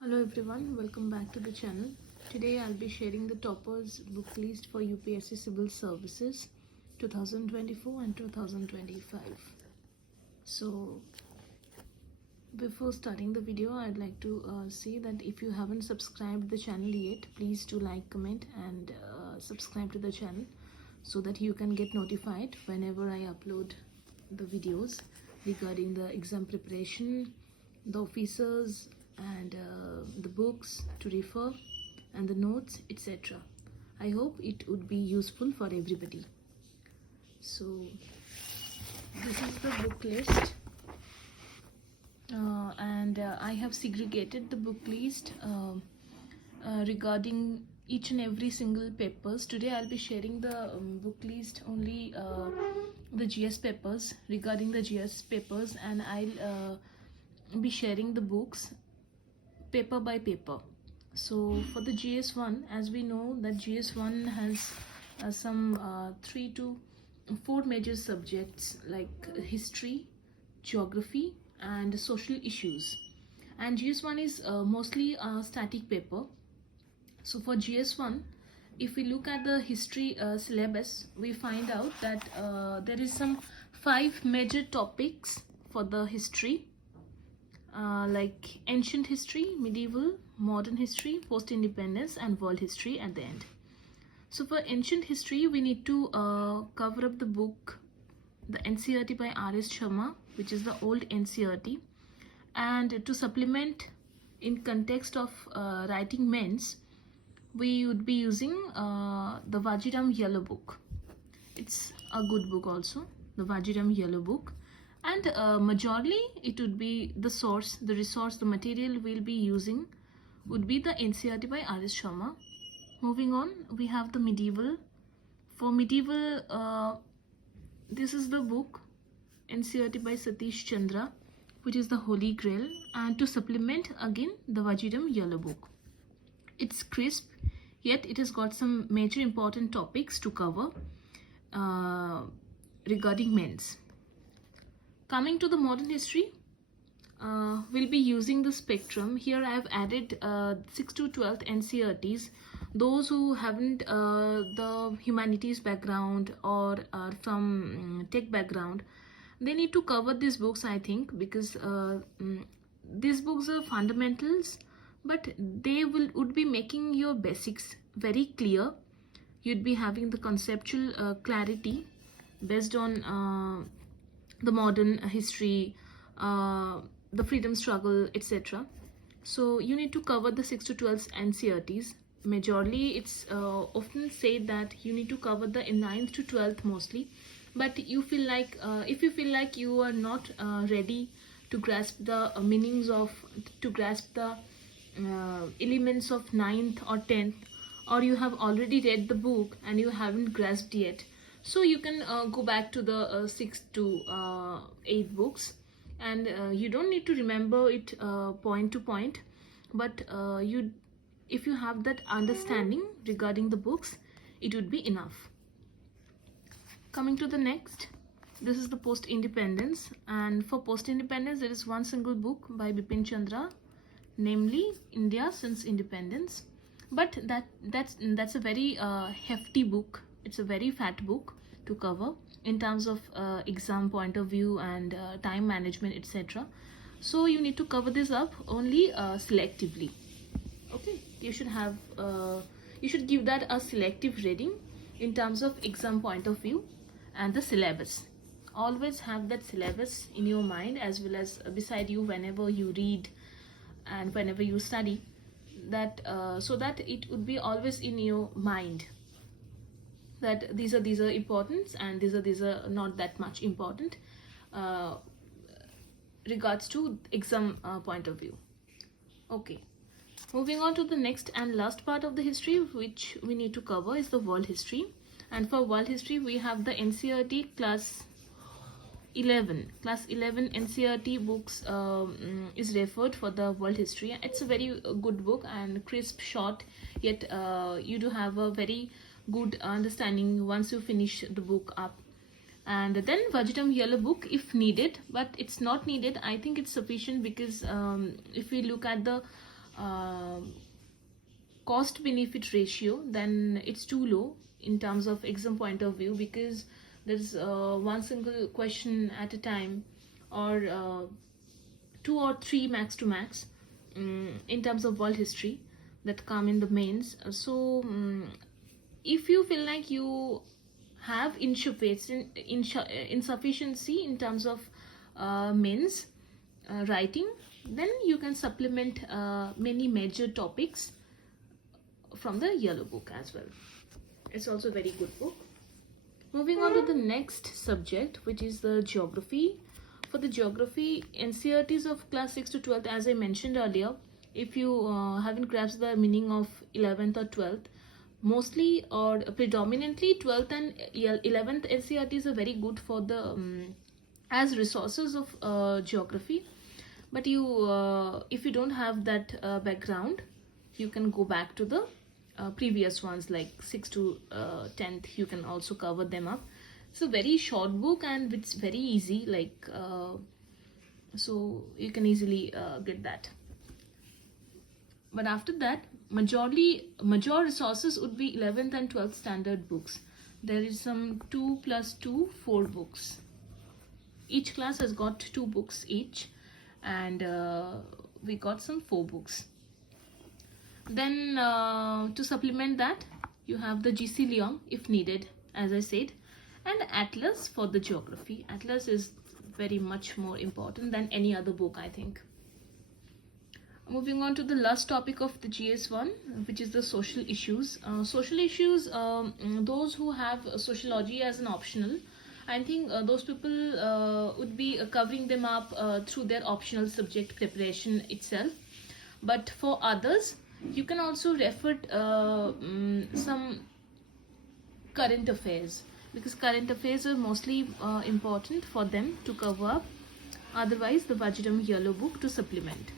Hello everyone, welcome back to the channel. Today I'll be sharing the toppers book list for UPSC Civil Services 2024 and 2025. So before starting the video, I'd like to say that if you haven't subscribed the channel yet, please do like, comment and subscribe to the channel so that you can get notified whenever I upload the videos regarding the exam preparation, the officers and the books to refer and the notes, etc. I hope it would be useful for everybody. So this is the book list and I have segregated the book list regarding each and every single papers. Today I'll be sharing the book list only the GS papers, regarding the GS papers, and I'll be sharing the books paper by paper. So for the GS1, as we know that GS1 has some 3 to 4 major subjects like history, geography and social issues, and GS1 is mostly a static paper. So for GS1, if we look at the history syllabus, we find out that there is some 5 major topics for the history, like ancient history, medieval, modern history, post-independence and world history at the end. So for ancient history, we need to cover up the book, the NCERT by R.S. Sharma, which is the old NCERT, and to supplement in context of writing men's, we would be using the Vajiram Yellow Book. It's a good book also, the Vajiram Yellow Book. And majorly it would be the source, the resource, the material we'll be using would be the NCERT by R.S. Sharma. Moving on, we have the medieval. For medieval, this is the book NCERT by Satish Chandra, which is the Holy Grail, and to supplement again the Vajiram Yellow Book. It's crisp, yet it has got some major important topics to cover regarding men's. Coming to the modern history, we'll be using the spectrum. Here I have added 6th to 12th NCERTs. Those who haven't the humanities background or are from tech background, they need to cover these books, I think, because these books are fundamentals, but they would be making your basics very clear. You'd be having the conceptual clarity based on the modern history, the freedom struggle, etc. So you need to cover the 6 to 12 NCERTs. Majorly it's often said that you need to cover the 9th to 12th mostly, but you feel like if you feel like you are not ready to grasp the meanings of, to grasp the elements of 9th or 10th, or you have already read the book and you haven't grasped yet, so you can go back to the 6 to 8 books, and you don't need to remember it point to point, but if you have that understanding regarding the books, it would be enough. Coming to the next, this is the post-independence, and for post-independence there is one single book by Bipin Chandra, namely India Since Independence, but that's a very hefty book. It's a very fat book to cover in terms of exam point of view and time management, etc. So you need to cover this up only selectively. Okay, you should have you should give that a selective reading in terms of exam point of view and the syllabus. Always have that syllabus in your mind as well as beside you whenever you read and whenever you study, that so that it would be always in your mind that these are important and these are not that much important regards to exam point of view. Okay, moving on to the next and last part of the history which we need to cover is the world history. And for world history, we have the NCERT class 11 NCERT books is referred for the world history. It's a very good book and crisp, short, yet you do have a very good understanding once you finish the book up. And then Vajiram Yellow Book if needed, but it's not needed. I think it's sufficient because if we look at the cost benefit ratio, then it's too low in terms of exam point of view, because there's one single question at a time, or 2 or 3 max to max in terms of world history that come in the mains. So if you feel like you have insufficiency in terms of mains writing, then you can supplement many major topics from the yellow book as well. It's also a very good book. Moving on to the next subject, which is the geography. For the geography, NCERTs of class 6 to 12th, as I mentioned earlier, if you haven't grasped the meaning of 11th or 12th, mostly or predominantly 12th and 11th NCERTs are very good for the as resources of geography. But you if you don't have that background, you can go back to the previous ones like 6 to 10th. You can also cover them up. It's a very short book and it's very easy, like so you can easily get that. But after that, major resources would be 11th and 12th standard books. There is some 2 plus 2, 4 books. Each class has got 2 books each, and we got some 4 books. Then to supplement that, you have the GC Leong if needed, as I said, and Atlas for the geography. Atlas is very much more important than any other book, I think. Moving on to the last topic of the GS1, which is the social issues. Social issues, those who have sociology as an optional, I think those people would be covering them up through their optional subject preparation itself. But for others, you can also refer some current affairs, because current affairs are mostly important for them to cover up. Otherwise, the Vajiram yellow book to supplement.